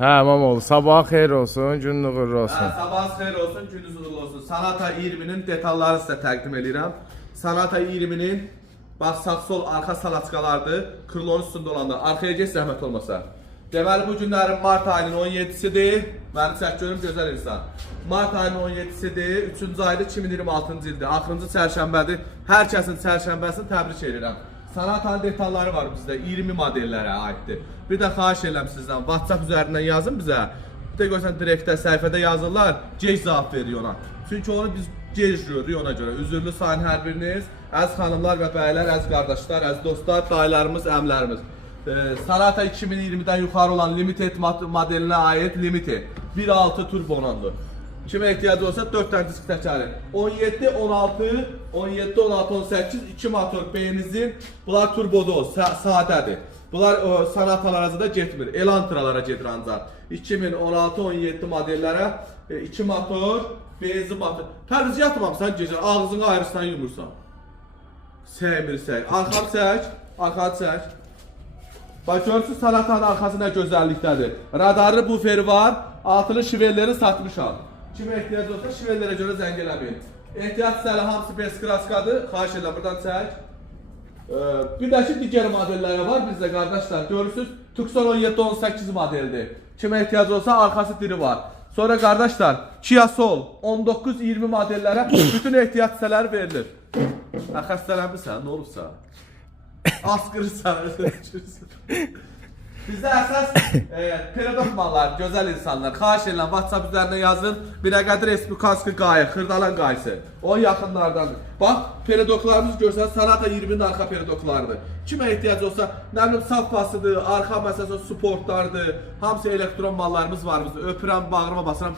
Hə, Mamoğlu, sabah xeyir olsun, günün uğurlu olsun. Sabahınız xeyir olsun, gününüz uğurlu olsun. Sanata 20'nin detalları sizə təqdim edirəm. Sanata 20'nin bax sağ sol arxa salaçkalardır. Krılonun üstündə olanlar. Arxaya geç zəhmət olmasa. Deməli bu günlərin mart ayının 17-sidir. Mənim çək görüm gözəl insan. Mart ayının 17-sidir. 3-cü ayda 2026-cı ildir. Axırıncı çərşənbədir. Hər kəsin çərşənbəsini təbrik edirəm. Sanatanın detalları var bizdə. 20 modellərə aiddir. Bir də xahiş edirəm sizdən. WhatsApp üzərindən yazın bizə. Bir də görsən direktdə səhifədə yazırlar. Gec cavab verir ona. Çünki onu biz gec görürük ona görə. Üzürlü sayın hər biriniz. Əziz xanımlar və bəylər, əziz qardaşlar, əziz dostlar, dayılarımız, əmlərimiz. Sanata 2020-dən yuxarı olan Limited modelinə aid Limited 1.6 turbonandır. Kimə ehtiyacı olsa 4 dənə disk təkəri. 17, 16, 17, 16, 18, 2 motor benzin. Bunlar turbodur, sadədir. Bunlar Sanatalara da getmir, Elantralara gedir ancaq. 2016-17 modellərə 2 motor, benzin motor. Pərviz yatmamsan gecə, ağzını ayrısından yumursan. Səymirsən. Arxam çək, arxanı çək. Bax görürsünüz Sanatanın arxası nə gözəllikdədir. Radarlı buferi var, altılı şivelleri satmışam. Kimə ehtiyac olsa şivellərə görə zəng eləməyin. Ehtiyac səhələ hamısı beskraskadır, xahiş edirəm buradan çək. Bir də ki digər modelləri var bizdə qardaşlar. Görürsünüz Tucson 17-18 modeldir. Kimə ehtiyac olsa arxası diri var. Sonra qardaşlar Kia Soul 19-20 modellərə bütün ehtiyac hissələri verilir. Xəstələnmirsən, nə olubsa? Asqırırsan, bizdə əsas pedagoglar, gözəl insanlar. Xahiş edirəm, WhatsApp üzərinə yazın. Binəqədi Respublikanski qayı, Xırdalan qayısı. O yaxınlardandır. Bax, pedagoglarımız görsəniz, Sanata 20'nin arxa pedagoglarıdır. Kimə ehtiyac olsa, nə bilim, safpasıdır, arxa məsələsi sportlardır. Hamısı elektron mallarımız var bizdə. Öpürəm, bağrıma basıram.